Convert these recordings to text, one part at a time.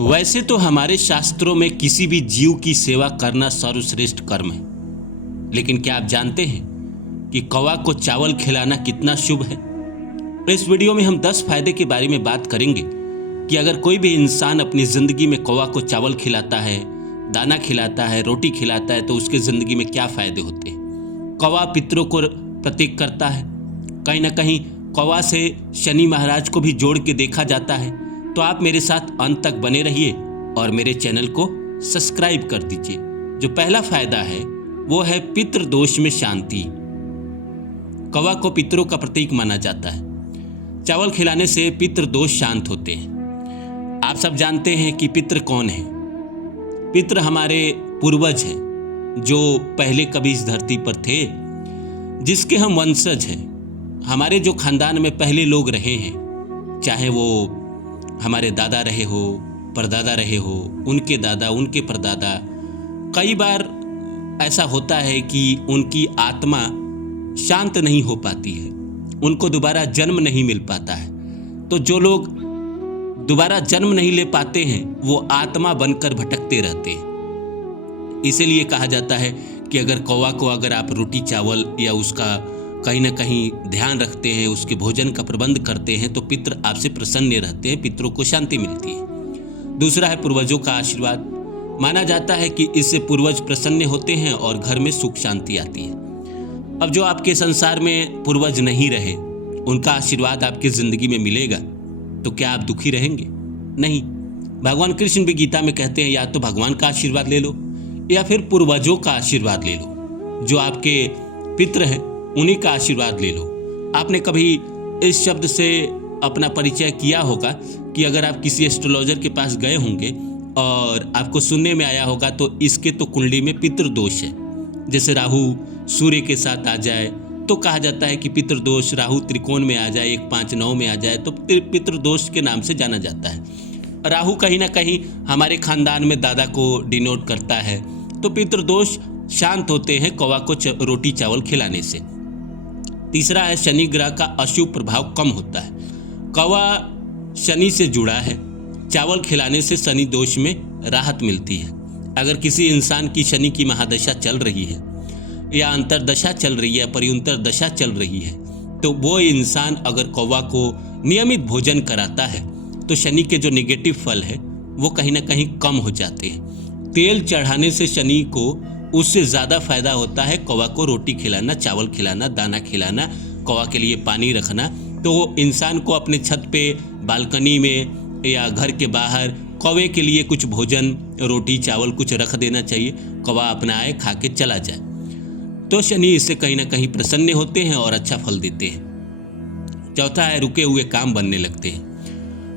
वैसे तो हमारे शास्त्रों में किसी भी जीव की सेवा करना सर्वश्रेष्ठ कर्म है, लेकिन क्या आप जानते हैं कि कौवा को चावल खिलाना कितना शुभ है। इस वीडियो में हम 10 फायदे के बारे में बात करेंगे कि अगर कोई भी इंसान अपनी जिंदगी में कौवा को चावल खिलाता है, दाना खिलाता है, रोटी खिलाता है, तो उसके जिंदगी में क्या फायदे होते हैं। कौवा पितरों को प्रतीक करता है। कहीं ना कहीं कौवा से शनि महाराज को भी जोड़ के देखा जाता है। तो आप मेरे साथ अंत तक बने रहिए और मेरे चैनल को सब्सक्राइब कर दीजिए। जो पहला फायदा है वो है पितृ दोष में शांति। कौवा को पितरों का प्रतीक माना जाता है। चावल खिलाने से पितृ दोष शांत होते हैं। आप सब जानते हैं कि पितृ कौन है। पितृ हमारे पूर्वज हैं जो पहले कभी इस धरती पर थे, जिसके हम वंशज हैं। हमारे जो खानदान में पहले लोग रहे हैं, चाहे वो हमारे दादा रहे हो, परदादा रहे हो, उनके दादा, उनके परदादा, कई बार ऐसा होता है कि उनकी आत्मा शांत नहीं हो पाती है, उनको दोबारा जन्म नहीं मिल पाता है। तो जो लोग दोबारा जन्म नहीं ले पाते हैं वो आत्मा बनकर भटकते रहते हैं। इसीलिए कहा जाता है कि अगर कौवा को अगर आप रोटी चावल या उसका कहीं ना कहीं ध्यान रखते हैं, उसके भोजन का प्रबंध करते हैं, तो पितृ आपसे प्रसन्न रहते हैं, पितरों को शांति मिलती है। दूसरा है पूर्वजों का आशीर्वाद। माना जाता है कि इससे पूर्वज प्रसन्न होते हैं और घर में सुख शांति आती है। अब जो आपके संसार में पूर्वज नहीं रहे, उनका आशीर्वाद आपकी जिंदगी में मिलेगा तो क्या आप दुखी रहेंगे? नहीं। भगवान कृष्ण भी गीता में कहते हैं या तो भगवान का आशीर्वाद ले लो या फिर पूर्वजों का आशीर्वाद ले लो। जो आपके पितृ हैं उन्हीं का आशीर्वाद ले लो। आपने कभी इस शब्द से अपना परिचय किया होगा कि अगर आप किसी एस्ट्रोलॉजर के पास गए होंगे और आपको सुनने में आया होगा तो इसके तो कुंडली में पितृ दोष है। जैसे राहु सूर्य के साथ आ जाए तो कहा जाता है कि पितृ दोष, राहु त्रिकोण में आ जाए, 1 5 9 में आ जाए तो पितृ दोष के नाम से जाना जाता है। राहु कहीं ना कहीं हमारे खानदान में दादा को डिनोट करता है। तो पितृ दोष शांत होते हैं कौवा को रोटी चावल खिलाने से। तीसरा है शनि ग्रह का अशुभ प्रभाव कम होता है। कौवा शनि से जुड़ा है। चावल खिलाने से शनि दोष में राहत मिलती है। अगर किसी इंसान की शनि की महादशा चल रही है या अंतरदशा चल रही है, परिउंतर दशा चल रही है, तो वो इंसान अगर कौवा को नियमित भोजन कराता है तो शनि के जो नेगेटिव फल है वो कहीं ना कहीं कम हो जाते हैं। तेल चढ़ाने से शनि को उससे ज़्यादा फायदा होता है कौवा को रोटी खिलाना, चावल खिलाना, दाना खिलाना, कौवा के लिए पानी रखना। तो इंसान को अपने छत पे, बालकनी में या घर के बाहर कौवे के लिए कुछ भोजन, रोटी चावल कुछ रख देना चाहिए। कौवा अपना आए, खा के चला जाए। तो शनि इससे कहीं ना कहीं प्रसन्न होते हैं और अच्छा फल देते हैं। चौथा है रुके हुए काम बनने लगते हैं।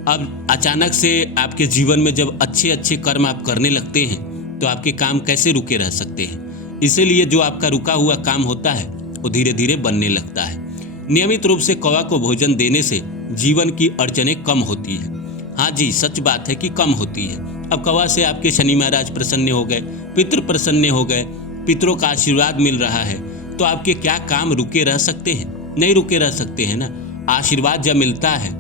अब अचानक से आपके जीवन में जब अच्छे अच्छे कर्म आप करने लगते हैं तो आपके काम कैसे रुके रह सकते हैं। इसीलिए जो आपका रुका हुआ काम होता है वो धीरे धीरे बनने लगता है। नियमित रूप से कौवा को भोजन देने से जीवन की अड़चनें कम होती है। हाँ जी, सच बात है कि कम होती है। अब कौवा से आपके शनि महाराज प्रसन्न हो गए, पितृ प्रसन्न हो गए, पितरों का आशीर्वाद मिल रहा है, तो आपके क्या काम रुके रह सकते हैं? नहीं रुके रह सकते हैं ना। आशीर्वाद जब मिलता है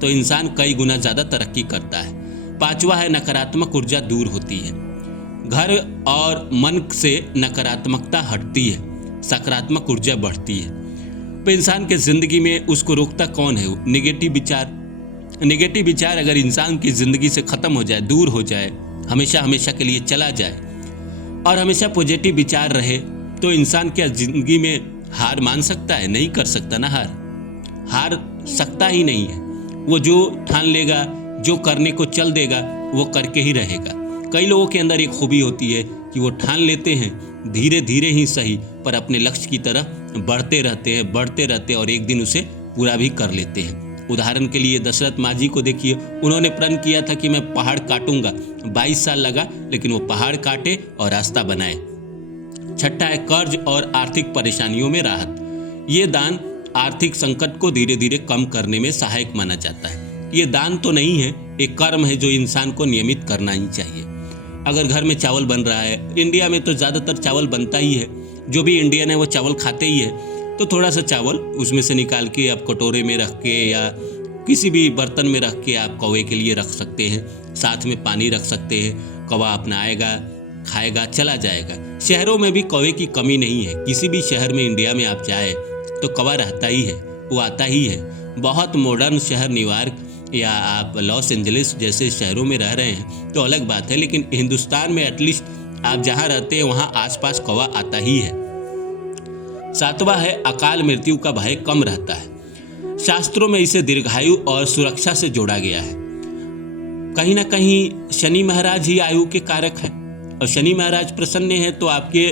तो इंसान कई गुना ज़्यादा तरक्की करता है। पांचवा है नकारात्मक ऊर्जा दूर होती है। घर और मन से नकारात्मकता हटती है, सकारात्मक ऊर्जा बढ़ती है। तो इंसान के ज़िंदगी में उसको रोकता कौन है? नेगेटिव विचार। नेगेटिव विचार अगर इंसान की ज़िंदगी से ख़त्म हो जाए, दूर हो जाए, हमेशा हमेशा के लिए चला जाए और हमेशा पॉजिटिव विचार रहे, तो इंसान क्या ज़िंदगी में हार मान सकता है? नहीं कर सकता ना। हार सकता ही नहीं है। वो जो ठान लेगा, जो करने को चल देगा, वो करके ही रहेगा। कई लोगों के अंदर एक खूबी होती है कि वो ठान लेते हैं, धीरे धीरे ही सही, पर अपने लक्ष्य की तरफ बढ़ते रहते हैं और एक दिन उसे पूरा भी कर लेते हैं। उदाहरण के लिए दशरथ माझी को देखिए, उन्होंने प्रण किया था कि मैं पहाड़ काटूंगा। 22 साल लगा, लेकिन वो पहाड़ काटे और रास्ता बनाए। छठा है कर्ज और आर्थिक परेशानियों में राहत। ये दान आर्थिक संकट को धीरे धीरे कम करने में सहायक माना जाता है। ये दान तो नहीं है, एक कर्म है जो इंसान को नियमित करना ही चाहिए। अगर घर में चावल बन रहा है, इंडिया में तो ज़्यादातर चावल बनता ही है, जो भी इंडियन है वो चावल खाते ही है, तो थोड़ा सा चावल उसमें से निकाल के आप कटोरे में रख के या किसी भी बर्तन में रख के आप कौवे के लिए रख सकते हैं, साथ में पानी रख सकते हैं। कौवा अपना आएगा, खाएगा, चला जाएगा। शहरों में भी कौवे की कमी नहीं है। किसी भी शहर में इंडिया में आप जाए तो कौवा रहता ही है, वो आता ही है। बहुत मॉडर्न शहर न्यूयॉर्क या आप लॉस एंजलिस जैसे शहरों में रह रहे हैं तो अलग बात है, लेकिन हिंदुस्तान में एटलीस्ट आप जहाँ रहते हैं वहाँ आसपास कौवा आता ही है। 7वां है अकाल मृत्यु का भय कम रहता है। शास्त्रों में इसे दीर्घायु और सुरक्षा से जोड़ा गया है। कहीं ना कहीं शनि महाराज ही आयु के कारक हैं, और शनि महाराज प्रसन्न है तो आपके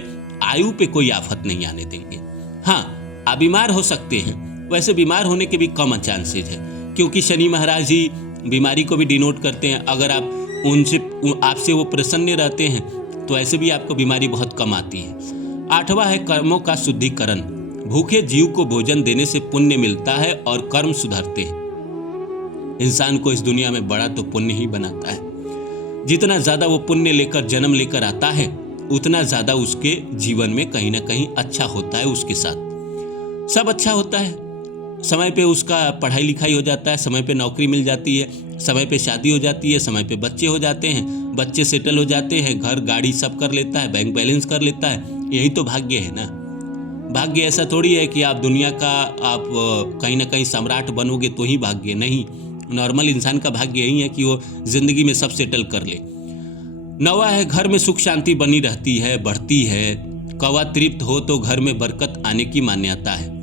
आयु पे कोई आफत नहीं आने देंगे। हाँ, आप बीमार हो सकते हैं, वैसे बीमार होने के भी कम चांसेज है, क्योंकि शनि महाराज ही बीमारी को भी डिनोट करते हैं। अगर आप आपसे वो प्रसन्न रहते हैं तो ऐसे भी आपको बीमारी बहुत कम आती है। 8वां है कर्मों का शुद्धिकरण। भूखे जीव को भोजन देने से पुण्य मिलता है और कर्म सुधरते हैं। इंसान को इस दुनिया में बड़ा तो पुण्य ही बनाता है। जितना ज्यादा वो पुण्य लेकर जन्म लेकर आता है उतना ज्यादा उसके जीवन में कहीं ना कहीं अच्छा होता है, उसके साथ सब अच्छा होता है। समय पे उसका पढ़ाई लिखाई हो जाता है, समय पे नौकरी मिल जाती है, समय पे शादी हो जाती है, समय पे बच्चे हो जाते हैं, बच्चे सेटल हो जाते हैं, घर गाड़ी सब कर लेता है, बैंक बैलेंस कर लेता है। यही तो भाग्य है ना। भाग्य ऐसा थोड़ी है कि आप दुनिया का आप कहीं ना कहीं सम्राट बनोगे तो ही भाग्य, नहीं। नॉर्मल इंसान का भाग्य यही है कि वो जिंदगी में सब सेटल कर ले। 9वां है घर में सुख शांति बनी रहती है, बढ़ती है। कौवा तृप्त हो तो घर में बरकत आने की मान्यता है।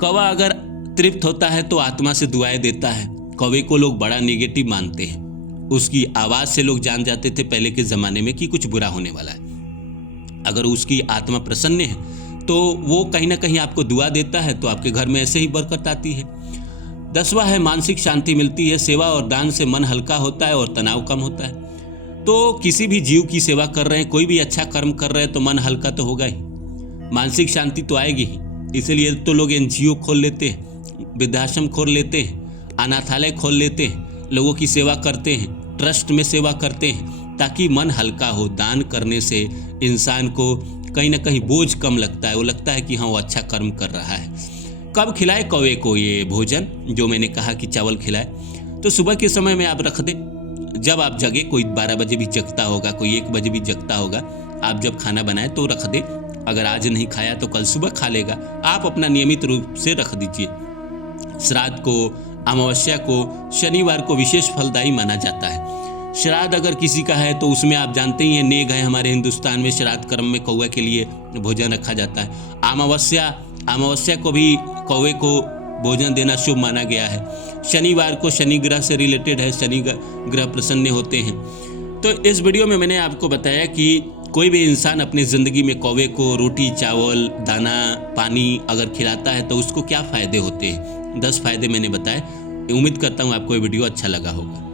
कौवा अगर तृप्त होता है तो आत्मा से दुआएं देता है। कौवे को लोग बड़ा नेगेटिव मानते हैं। उसकी आवाज से लोग जान जाते थे पहले के जमाने में कि कुछ बुरा होने वाला है। अगर उसकी आत्मा प्रसन्न है तो वो कहीं ना कहीं आपको दुआ देता है, तो आपके घर में ऐसे ही बरकत आती है। 10वां है मानसिक शांति मिलती है। सेवा और दान से मन हल्का होता है और तनाव कम होता है। तो किसी भी जीव की सेवा कर रहे हैं, कोई भी अच्छा कर्म कर रहे हैं तो मन हल्का तो होगा ही, मानसिक शांति तो आएगी ही। इसलिए तो लोग एनजीओ खोल लेते हैं, वृद्धाश्रम खोल लेते हैं, अनाथालय खोल लेते हैं, लोगों की सेवा करते हैं, ट्रस्ट में सेवा करते हैं, ताकि मन हल्का हो। दान करने से इंसान को कहीं ना कहीं बोझ कम लगता है, वो लगता है कि हाँ वो अच्छा कर्म कर रहा है। कब खिलाए कौवे को ये भोजन, जो मैंने कहा कि चावल खिलाए, तो सुबह के समय में आप रख दें। जब आप जगे, कोई 12 बजे भी जगता होगा, कोई 1 बजे भी जगता होगा, आप जब खाना बनाए तो रख दें। अगर आज नहीं खाया तो कल सुबह खा लेगा। आप अपना नियमित रूप से रख दीजिए। श्राद्ध को, अमावस्या को, शनिवार को विशेष फलदायी माना जाता है। श्राद्ध अगर किसी का है तो उसमें आप जानते ही हैं, नेग है हमारे हिंदुस्तान में, श्राद्ध कर्म में कौवे के लिए भोजन रखा जाता है। अमावस्या को भी कौवे को भोजन देना शुभ माना गया है। शनिवार को शनि ग्रह से रिलेटेड है, शनि ग्रह प्रसन्न होते हैं। तो इस वीडियो में मैंने आपको बताया कि कोई भी इंसान अपनी ज़िंदगी में कौवे को रोटी, चावल, दाना, पानी अगर खिलाता है तो उसको क्या फ़ायदे होते हैं। 10 फायदे मैंने बताए। उम्मीद करता हूँ आपको ये वीडियो अच्छा लगा होगा।